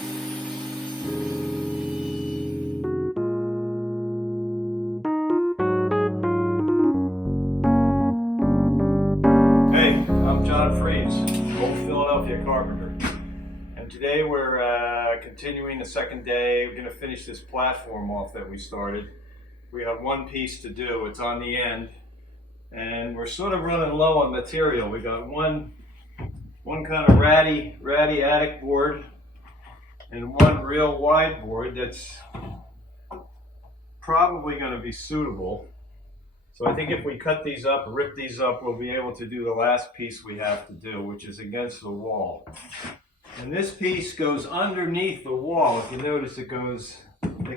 Old Philadelphia carpenter, and today we're continuing the second day. We're going to finish this platform off that we started. We have one piece to do. It's on the end, and we're sort of running low on material. We got one kind of ratty attic board and one real wide board that's probably going to be suitable. So I think if we cut these up, rip these up, we'll be able to do the last piece we have to do, which is against the wall. And this piece goes underneath the wall. If you notice, it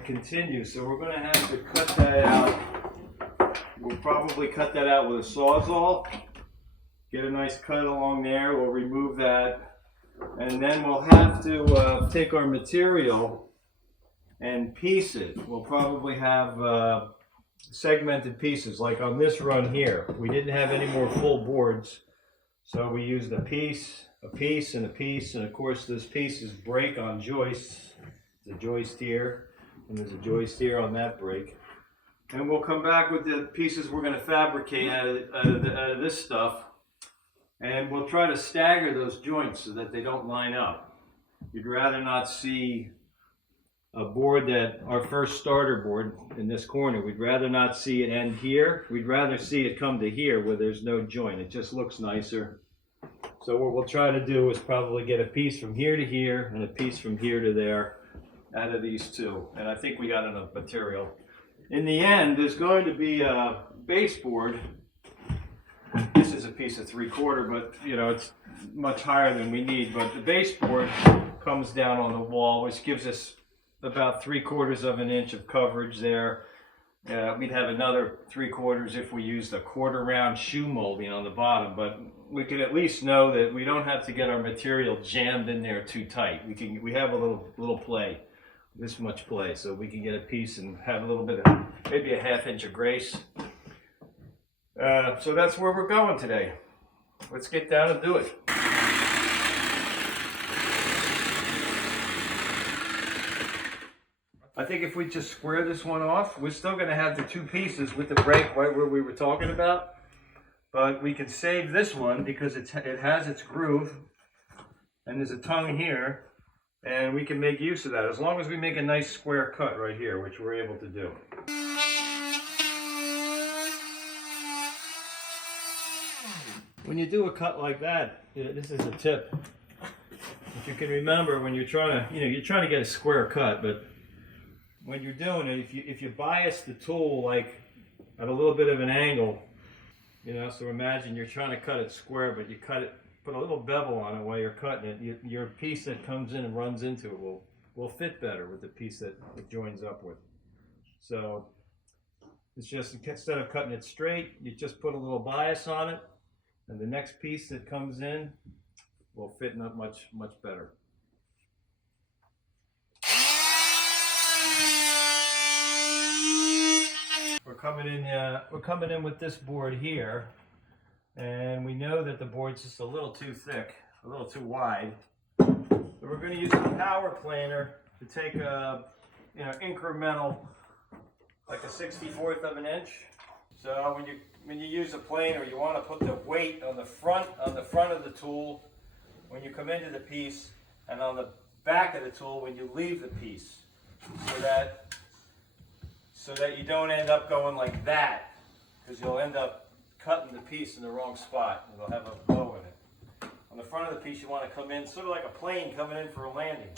continues. So we're going to have to cut that out. We'll probably cut that out with a Sawzall. Get a nice cut along there. We'll remove that. And then we'll have to take our material and piece it. We'll probably have segmented pieces, like on this run here. We didn't have any more full boards, so we used a piece, and a piece, and of course those pieces break on joists. There's a joist here, and there's a joist here on that break. And we'll come back with the pieces we're going to fabricate out of this stuff, and we'll try to stagger those joints so that they don't line up. You'd rather not see a board that, our first starter board in this corner, we'd rather not see it end here. We'd rather see it come to here where there's no joint. It just looks nicer. So what we'll try to do is probably get a piece from here to here and a piece from here to there out of these two. And I think we got enough material. In the end, there's going to be a baseboard. This is a piece of 3/4, but you know, it's much higher than we need. But the baseboard comes down on the wall, which gives us about 3/4 of an inch of coverage there. We'd have another 3/4 if we used a 1/4 round shoe molding on the bottom, but we can at least know that we don't have to get our material jammed in there too tight. We have a little play, this much play, so we can get a piece and have a little bit of, maybe a 1/2 inch of grace. So that's where we're going today. Let's get down and do it. I think if we just square this one off, we're still going to have the two pieces with the break right where we were talking about. But we can save this one because it has its groove and there's a tongue here, and we can make use of that as long as we make a nice square cut right here, which we're able to do. When you do a cut like that, this is a tip. If you can remember, when you're trying to get a square cut, but when you're doing it, if you bias the tool like at a little bit of an angle, so imagine you're trying to cut it square, but you put a little bevel on it while you're cutting it, your piece that comes in and runs into it will fit better with the piece that it joins up with. So it's just, instead of cutting it straight, you just put a little bias on it, and the next piece that comes in will fit much better. We're coming in with this board here, and we know that the board's just a little too thick, a little too wide. So we're going to use the power planer to take a incremental, like a 1/64 of an inch. So when you use a planer, you want to put the weight on the front of the tool when you come into the piece, and on the back of the tool when you leave the piece, so that you don't end up going like that, because you'll end up cutting the piece in the wrong spot. It'll have a bow in it. On the front of the piece, you want to come in sort of like a plane coming in for a landing.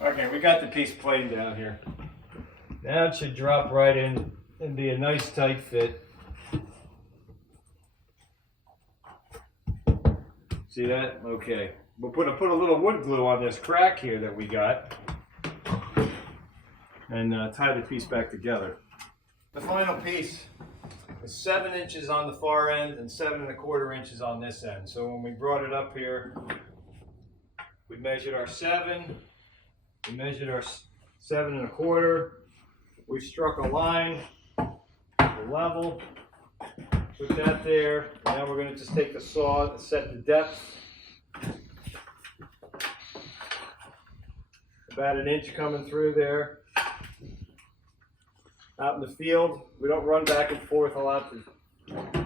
Okay, we got the piece planed down here. Now it should drop right in and be a nice tight fit. See that? Okay. We'll put a little wood glue on this crack here that we got, and tie the piece back together. The final piece is 7 inches on the far end and 7 1/4 inches on this end. So when we brought it up here, we measured our 7, we measured our 7 1/4, We struck a line, a level, put that there. Now we're going to just take the saw and set the depth. About an inch coming through there. Out in the field, we don't run back and forth a lot with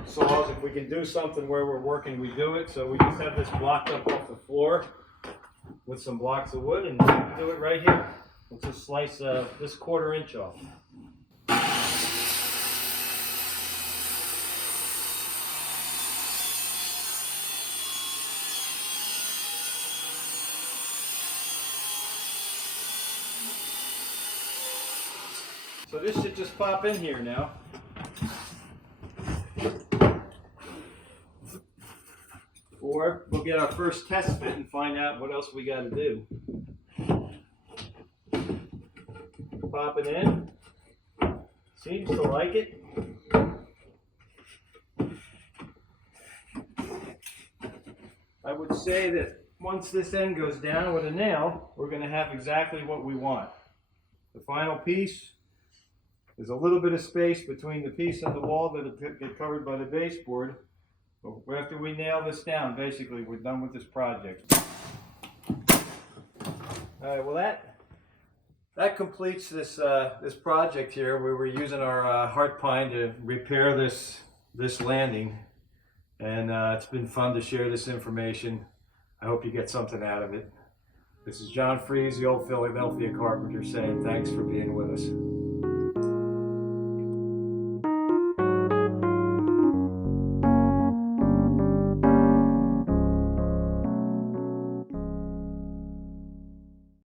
saws. If we can do something where we're working, we do it. So we just have this blocked up off the floor with some blocks of wood, and do it right here. We'll just slice this 1/4 inch off. So this should just pop in here now. Or we'll get our first test fit and find out what else we got to do. Pop it in. Seems to like it. I would say that once this end goes down with a nail, we're going to have exactly what we want. The final piece is a little bit of space between the piece and the wall that will get covered by the baseboard. But after we nail this down, basically we're done with this project. All right, well that completes this this project here, where we're using our heart pine to repair this landing, and it's been fun to share this information. I hope you get something out of it. This is John Freeze, the old Philadelphia carpenter, saying thanks for being with us.